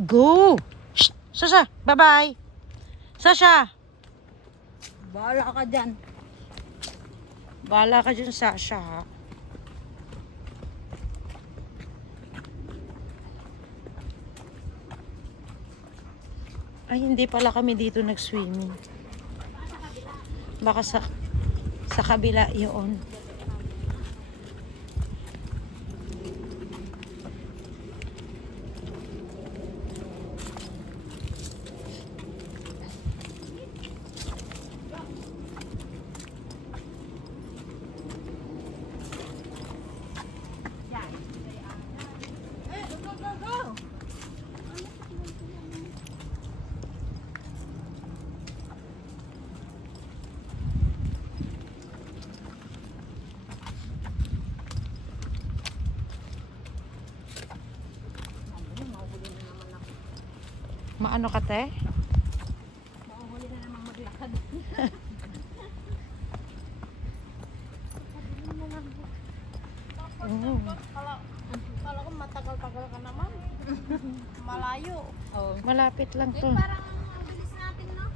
Go! Shh! Sasha! Bye-bye! Sasha! Bahala ka dyan. Bahala ka dyan, Sasha, ha? Ay, hindi pala kami dito nag-swimming. Baka sa kabila yun. Maano ka, te? Mauhuli na naman maglakad. Kala ko matagal-tagal ka naman. Malayo. Oh. Malapit lang to. Parang ang bilis natin, no?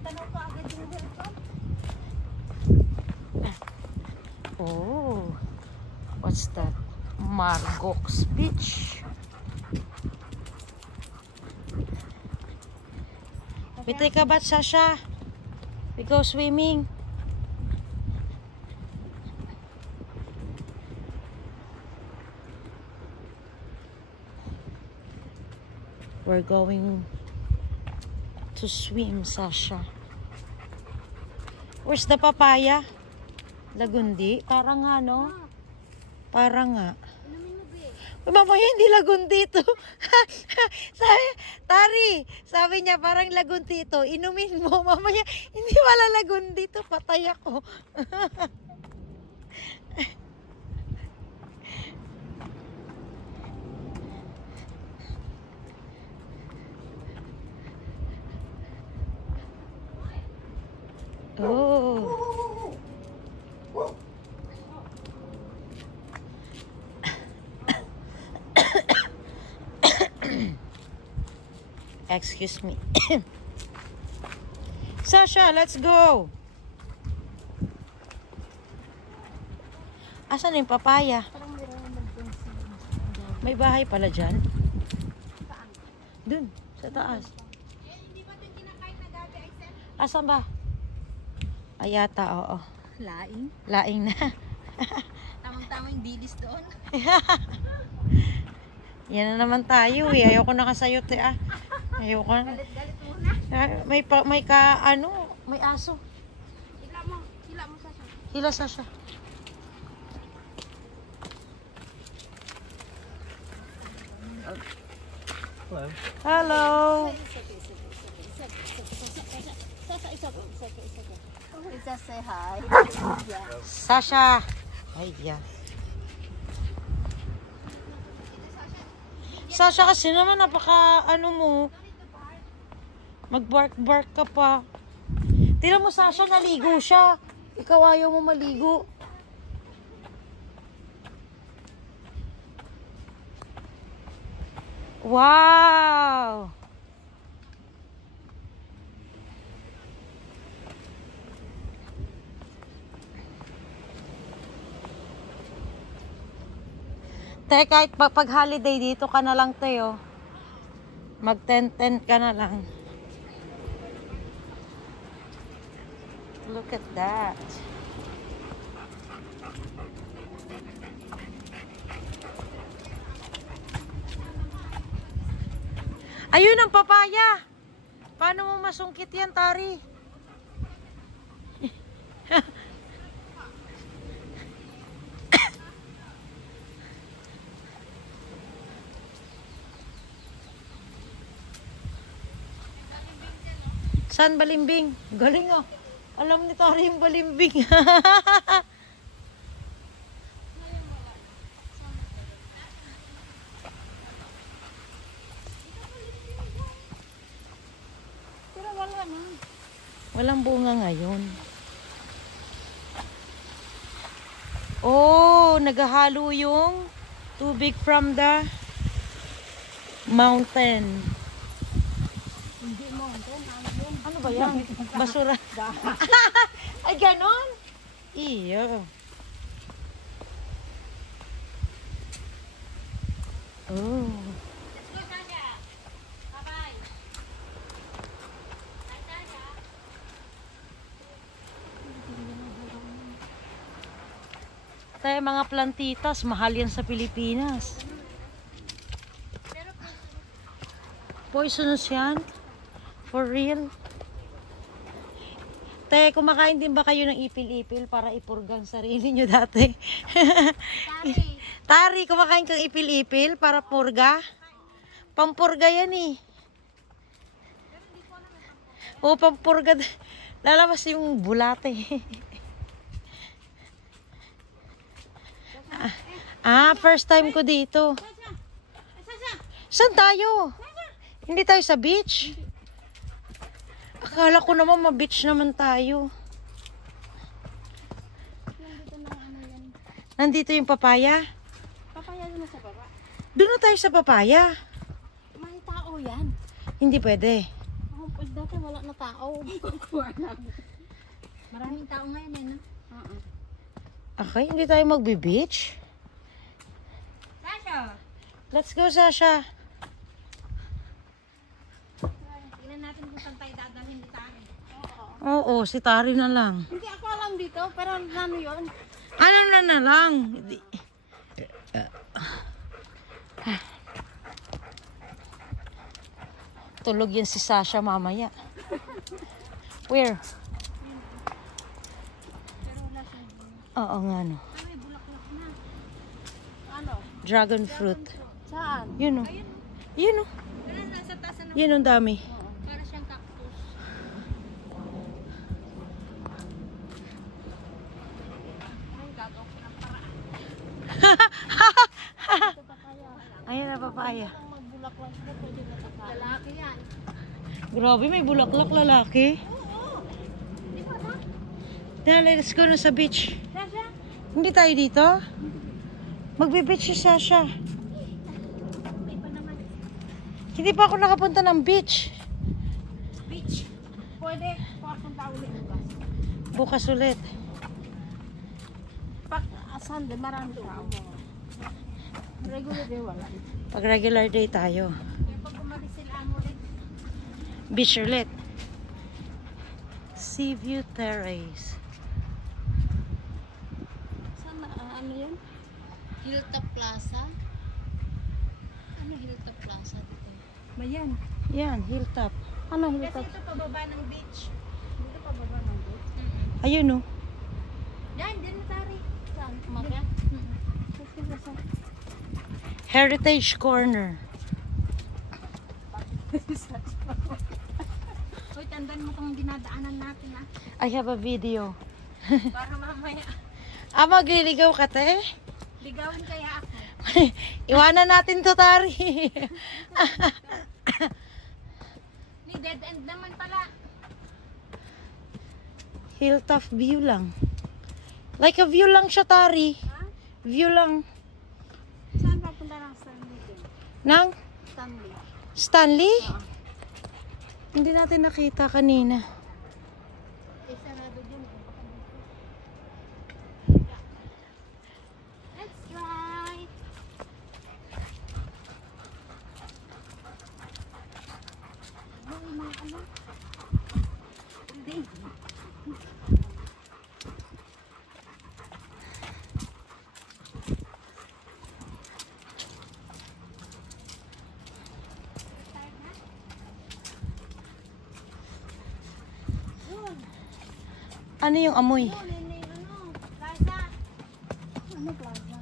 Tanaw pa agad yung dito. Oh. What's that? Margox Beach. We take a bath, Sasha. We go swimming. We're going to swim, Sasha. Where's the papaya? Lagundi? Parang nga, no? Parang nga. Mamaya hindi lagundi ito. sabi niya parang lagundi ito. Inumin mo. Mamaya hindi wala lagundi ito. Patay ako. Oh. Excuse me. Sasha, let's go. Asan yung papaya? May bahay pala dyan. Dun, sa taas. Asan ba? Ayata, oo. Laing. Laing na. Tamang-tamang dilis doon. Yan na naman tayo eh. Ayoko na kasayot eh ah. Ayoko na. Galit-galit muna. May may aso. Hila mo Sasha. Hila Sasha. Hello. Isa say hi. Sasha. Ay, yeah. Sasha kasi naman napaka mo. Mag-bark-bark ka pa. Tingnan mo Sasha, naligo siya. Ikaw ayaw mo maligo. Wow! Te, kahit pag holiday dito ka na lang, Teo. Mag-tent-tent ka na lang. Look at that. Ayun ang papaya. Paano mo masungkit yan, Tari? Saan balimbing? Galing ah. Alam ni Tari yung balimbing. Pero wala na. Walang bunga ngayon. Oh, naghahalo yung tubig from the Mountain. Hindi mountain. Ano ba yan? Basura. Ay, ganon? Iyo. Oh. Tayo mga plantitas, mahal yan sa Pilipinas. Poisonous yan? For real? Tayo, kumakain din ba kayo ng ipil-ipil para ipurgang sarili nyo dati? Tari, kumakain kang ipil-ipil para purga? Pampurga yan eh. O, pampurga. Lalabas yung bulate. First time ko dito. Saan tayo? Hindi tayo sa beach? Akala ko naman ma-beach naman tayo. Nandito yung papaya? Papaya na sa baba. Doon na tayo sa papaya. May tao yan. Hindi pwede. Oh, pues dati wala na tao. Maraming tao ngayon eh, no? Okay, hindi tayo magbe-beach. Sasha! Let's go, Sasha. Tingnan natin kung saan tayo dadalhin ni Tari. Oo, si Tari na lang. Hindi ako alam dito, pero ano yun? Ano na lang? Tulog yan si Sasha mamaya. Where? Pero wala siya. Oo nga no. May bulaklak na. Ano? Dragon fruit. Saan? Yun o. Yun o. Wala nasa taas na. Yun ang dami. Para siyang cactus. Ay, gagaw ko ng paraan. Ito pa kaya. Ayun na papaya. Ang magbulaklak na pwede na taka. Lalaki yan. Grabe, may bulaklak lalaki. Oo. Di ba ba? Let's go na sa beach. Sasha? Hindi tayo dito? Magbe-beach si Sasha. May pa naman. Hindi pa ako nakapunta ng beach. Beach. Pwede. Papunta ulit bukas. Bukas ulit. Pag Sunday, marami tao. Regular day wala. Pag regular day tayo. Pag umalis sila ulit. Beach ulit. Seaview Terrace. Saan na, ano yun? Hilltop Plaza? Ano Hilltop Plaza dito? Mayan. Yan, hilltop. Ano Hilltop? Kasi ito pababa ng beach. Dito pababa ng beach? Ayun o. Yan, din na Tari. Saan? Umaga? Heritage Corner. Uy, tandaan mo itong dinadaanan natin ha. I have a video. Para mamaya. Magliligaw ka, te? Ligawin kaya ako. Iwanan natin to, Tari. Ni dead end naman pala. Hilltop view lang. Like a view lang siya, Tari. Ha? View lang. Saan papunta ng Stanley din? Nang Stanley. Stanley? Oo. Hindi natin nakita kanina. Eh, sarado dyan. Let's try. Ano, mga ano? Hindi. Ano yung amoy? Ano, nene, ano? Plaza. Ano plaza?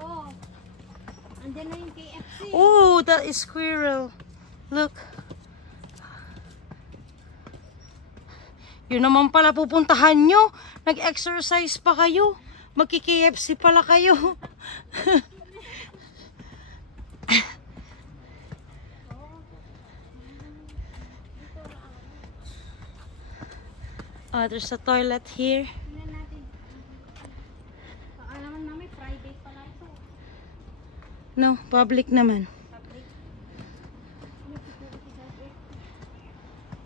Oh. Andyan na yung KFC. Oh, that is squirrel. Look. Yun naman pala pupuntahan nyo. Nag-exercise pa kayo. Magki-KFC pala kayo. There's a toilet here. Tingnan natin. Baka naman namin Friday pala ito. No, public naman. Public.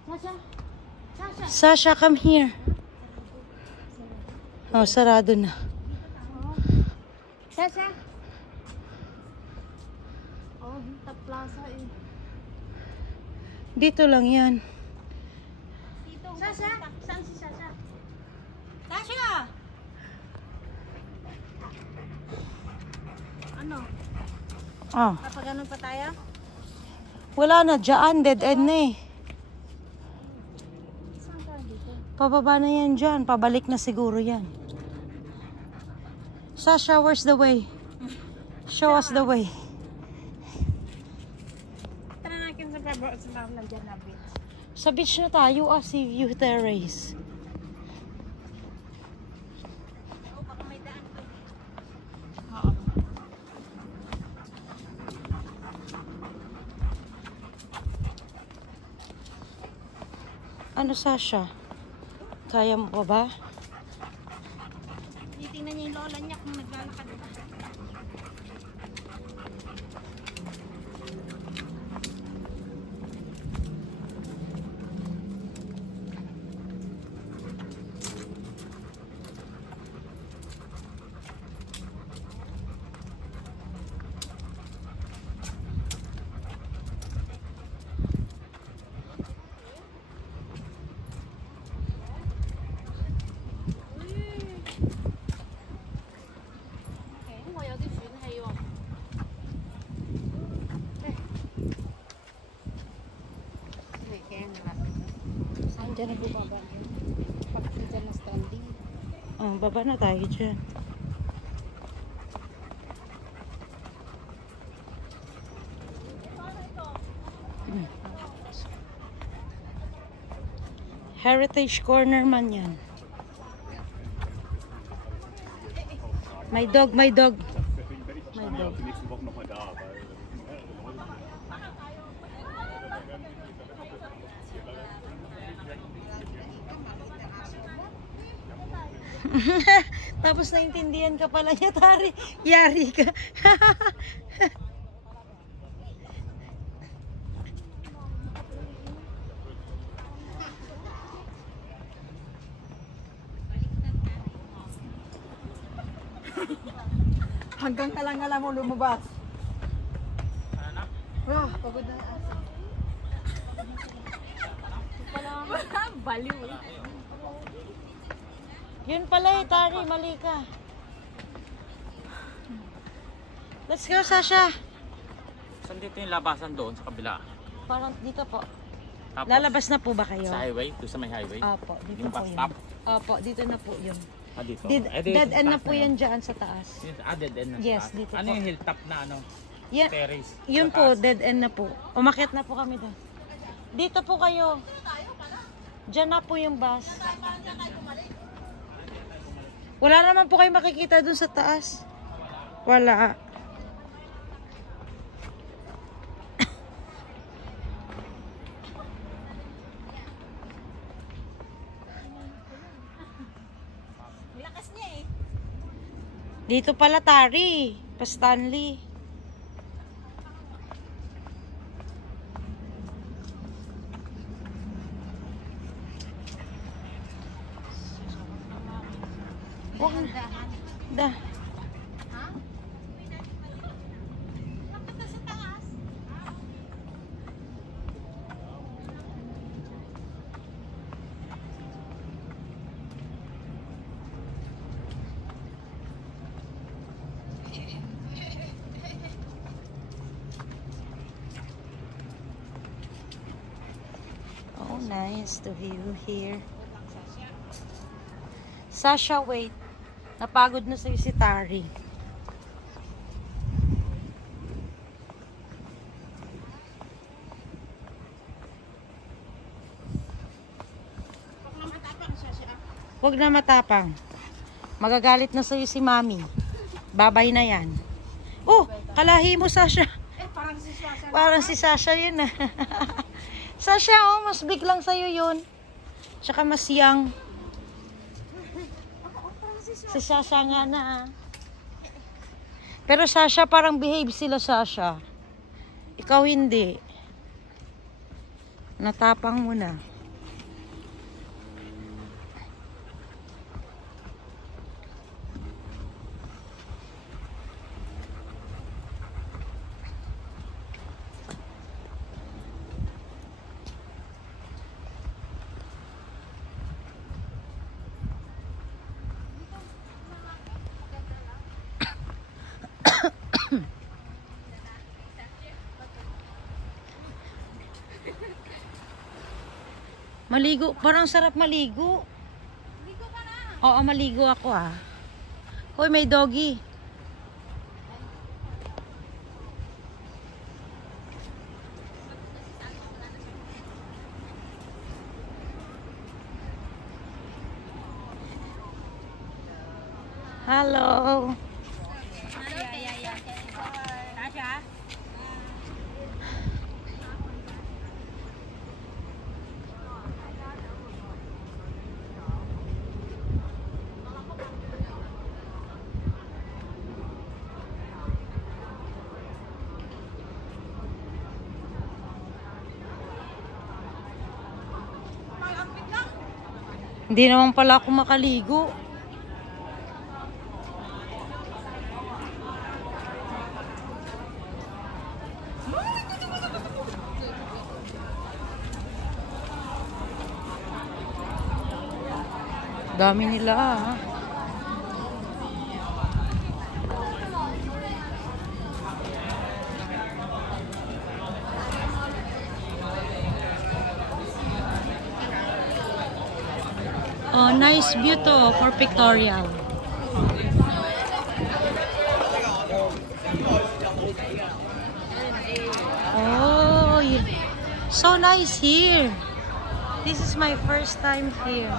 Sasha. Sasha. Sasha, come here. Oh, sarado na. Sasha. Oh, Vita Plaza eh. Dito lang yan. Dito. Sasha. Saan si Sasha? Sasha! Ano? Oh, Kapag ganun pa tayo? wala na dyan. Dead end na eh. Saan tayo dito? Pababa na yan dyan. Pabalik na siguro yan. Sasha, where's the way? Show us the way. Tara natin sa nandiyan na beach. Sa beach na tayo, Sea View Terrace. Oh, baka may daan to. Oo. Ano, Sasha? Kaya mo pa ba? Titingnan niya yung lola niya kung naglalakad pa. Diyan na bubaba din. Pagkakita dyan na standing. Oh, baba na tayo dyan. Heritage Corner man yan. My dog, my dog. My dog. Die nächsten Wochen nochmal da, weil Tapos naintindihan ka pala niya, Tari. Yari ka. Hanggang ka lang alam mo lumabas. Ah, pagod na. Baliw eh. Yun pala eh, Tari. Mali ka. Let's go, Sasha. Saan dito yung labasan doon sa kabila? Parang dito po. Tapos, Lalabas na po ba kayo? sa highway? Doon sa may highway? Opo, dito Yung po bus yun. stop? Opo, dito na po yun. Ah, dito? Dead, Eh, dito dead sa end na taas po yan dyan sa taas. Dead end na sa Yes, taas. dito Ano po. yung hilltop na ano? Yeah, Terrace? yun Sa po, taas? dead end na po. Umakyat na po kami doon. Dito po kayo. Diyan na po yung bus. Wala naman po kayo makikita doon sa taas. Wala. Lakas niya eh. Dito pala, Tari. Pa Stanley. Huwag na. Da. Oh, nice to view here. Sasha, wait. Napagod na sa'yo si Tari. Huwag na matapang. Magagalit na sa'yo si Mami. Babay na yan. Oh, kalahi mo, Sasha. Parang si Sasha. Parang si Sasha yun ah. Sasha, oh, mas big lang sa'yo yun. Tsaka mas young. Si Sasha nga na ah. Pero Sasha, parang behave sila, Sasha. Ikaw hindi. Natapang mo na. Maligo. Parang sarap maligo. Ligo ka na. Oo, maligo ako ah. Hoy, may doggy. Hello. Tasha? Hindi naman pala ako makaligo. Dami nila ah. Oh, nice view to for pictorial. Oh, so nice here. This is my first time here.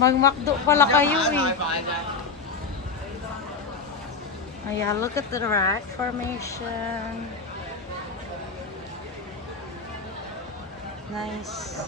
Mag-McDo pala kayo eh. Ayan, look at the rock formation. Nice.